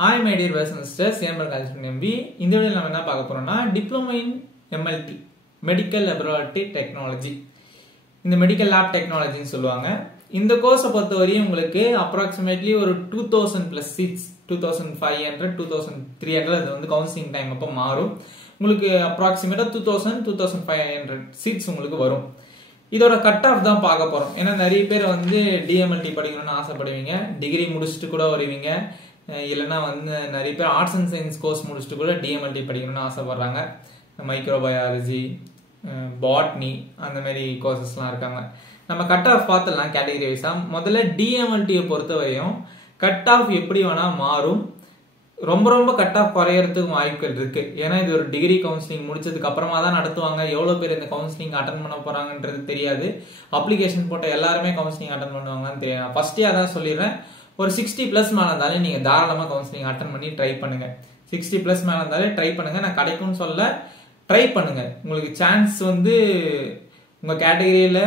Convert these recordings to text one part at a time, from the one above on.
Hi my dear brothers and sisters, MB. இந்த வீடியோல நம்ம என்ன பார்க்க போறோம்னா diploma in MLT medical laboratory technology. இந்த மெடிக்கல் லேப் டெக்னாலஜின்னு சொல்லுவாங்க. இந்த கோர்ஸை பொறுத்தவரையும் உங்களுக்கு அப்ராக்சிமேட்லி ஒரு 2000 பிளஸ் சீட்ஸ் 2500 2300 அது வந்து கவுன்சிலிங் டைம் அப்போ மாறும். உங்களுக்கு அப்ராக்சிமேட்டா 2500 சீட்ஸ் உங்களுக்கு வரும். இதோட கட் ஆஃப் தான் பார்க்க போறோம். ஏன்னா நிறைய பேர் வந்து டிஎம்எல்டி படிக்கணும்னு ஆசைப்படுவீங்க, டிகிரி முடிச்சுட்டு கூட வருவீங்க, இல்லைன்னா வந்து நிறைய பேர் ஆர்ட்ஸ் அண்ட் சயின்ஸ் கோர்ஸ் முடிச்சுட்டு கூட டிஎம்எல்டி படிக்கணும்னு ஆசைப்படுறாங்க. மைக்ரோபயாலஜி, பாட்னி அந்த மாதிரி கோர்சஸ்லாம் இருக்காங்க. நம்ம கட் ஆஃப் பார்த்துடலாம் கேட்டகரி வைஸா. முதல்ல டிஎம்எல்டியை பொறுத்தவரையும் கட் ஆஃப் எப்படி வேணா மாறும். ரொம்ப கட் ஆஃப் குறையறதுக்கு வாய்ப்புகள் இருக்கு. ஏன்னா இது ஒரு டிகிரி கவுன்சிலிங் முடிச்சதுக்கு அப்புறமா தான் நடத்துவாங்க. எவ்வளவு பேர் இந்த கவுன்சிலிங் அட்டன் பண்ண போறாங்கன்றது தெரியாது. அப்ளிகேஷன் போட்ட எல்லாருமே கவுன்சிலிங் அட்டன் பண்ணுவாங்கன்னு தெரியாது. ஃபர்ஸ்டே அதான் சொல்லிடுறேன், ஒரு 60 பிளஸ் மேல இருந்தாலே நீங்க தாராளமா கவுன்சிலிங் அட்டன் பண்ணி ட்ரை பண்ணுங்க. 60 பிளஸ் மேல இருந்தாலே ட்ரை பண்ணுங்க. நான் கிடைக்கும்னு சொல்ல, ட்ரை பண்ணுங்க. உங்களுக்கு சான்ஸ் வந்து உங்க கேட்டகரியில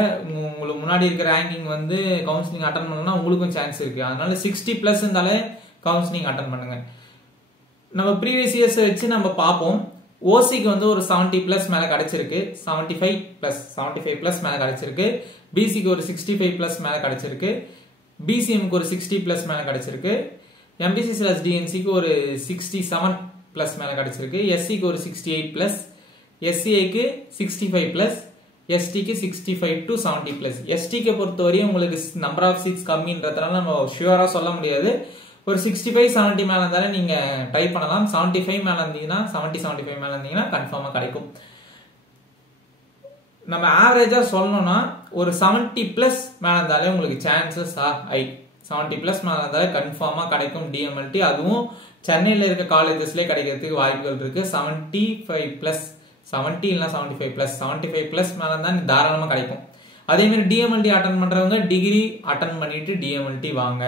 உங்களுக்கு முன்னாடி இருக்கிற ரேங்கிங் வந்து கவுன்சிலிங் அட்டன் பண்ணணும்னா உங்களுக்கும் சான்ஸ் இருக்கு. அதனால 60 பிளஸ் இருந்தாலே கவுன்சிலிங் அட்டன் பண்ணுங்க. நம்ம ப்ரீவியஸ் இயர்ஸ் வச்சு நம்ம பார்ப்போம். ஓசிக்கு வந்து ஒரு 70 பிளஸ் மேல கிடைச்சிருக்கு, 75 பிளஸ் மேல கிடைச்சிருக்கு. பிசிக்கு ஒரு 65 பிளஸ் மேல கிடைச்சிருக்கு. பிசிஎம்க்கு ஒரு 60 பிளஸ் மேல கிடைச்சிருக்கு. MPC/DNCக்கு ஒரு 67 பிளஸ் மேல கிடைச்சிருக்கு. எஸ்சிக்கு ஒரு 68 பிளஸ், எஸ்சிஐக்கு 65 பிளஸ், எஸ்டிக்கு 65 to 70 பிளஸ். எஸ்டிக்கு பொறுத்தவரையும் உங்களுக்கு நம்பர் ஆஃப் சீட்ஸ் கம்மின்றதுனால நம்ம ஷுவரா சொல்ல முடியாது. ஒரு 65-70 மேல இருந்தாலே நீங்க ட்ரை பண்ணலாம். 75 மேல இருந்தீங்கன்னா 70-75 மேல இருந்தீங்கன்னா கன்ஃபார்மா கிடைக்கும். நம்ம ஆவரேஜா சொல்லணும்னா ஒரு 70 பிளஸ் மேல இருந்தாலே உங்களுக்கு சான்சஸ் ஆர் ஹை. 70 பிளஸ் மேல இருந்தாலே கன்ஃபார்மா கிடைக்கும் டிஎம்எல்டி. அதுவும் சென்னையில இருக்க காலேஜஸ்லயே கிடைக்கிறதுக்கு வாய்ப்புகள் இருக்கு. 75 பிளஸ், 70 இல்ல 75 பிளஸ், 75 பிளஸ் மேல இருந்தா தாராளமா கிடைக்கும். அதே மாதிரி டிஎம்எல்டி அட்டன் பண்றவங்க டிகிரி அட்டன் பண்ணிட்டு டிஎம்எல்டி வாங்க.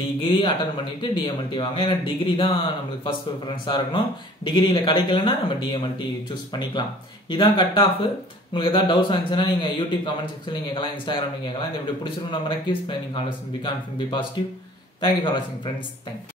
டிகிரி அட்டன் பண்ணிட்டு டிஎம்எல்டி வாங்க. ஏன்னா டிகிரி தான் நம்மளுக்கு ஃபர்ஸ்ட் ப்ரிஃபரன்ஸா இருக்கணும். டிகிரியில கிடைக்கலன்னா நம்ம டிஎம்எல்டி சூஸ் பண்ணிக்கலாம். இதான் கட் ஆஃப். உங்களுக்கு ஏதாவது டவுட்ஸ் இருந்துச்சுன்னா நீங்க யூடியூப் கமெண்ட் செக்ஷன்ல கேட்கலாம், இன்ஸ்டாகிராம்ல கேட்கலாம். இந்த வீடியோ பிடிச்சிருக்கும் நம்ம keep spending always be confident, be positive. Thank you for வாட்சிங் ஃப்ரெண்ட்ஸ். தேங்க்யூ.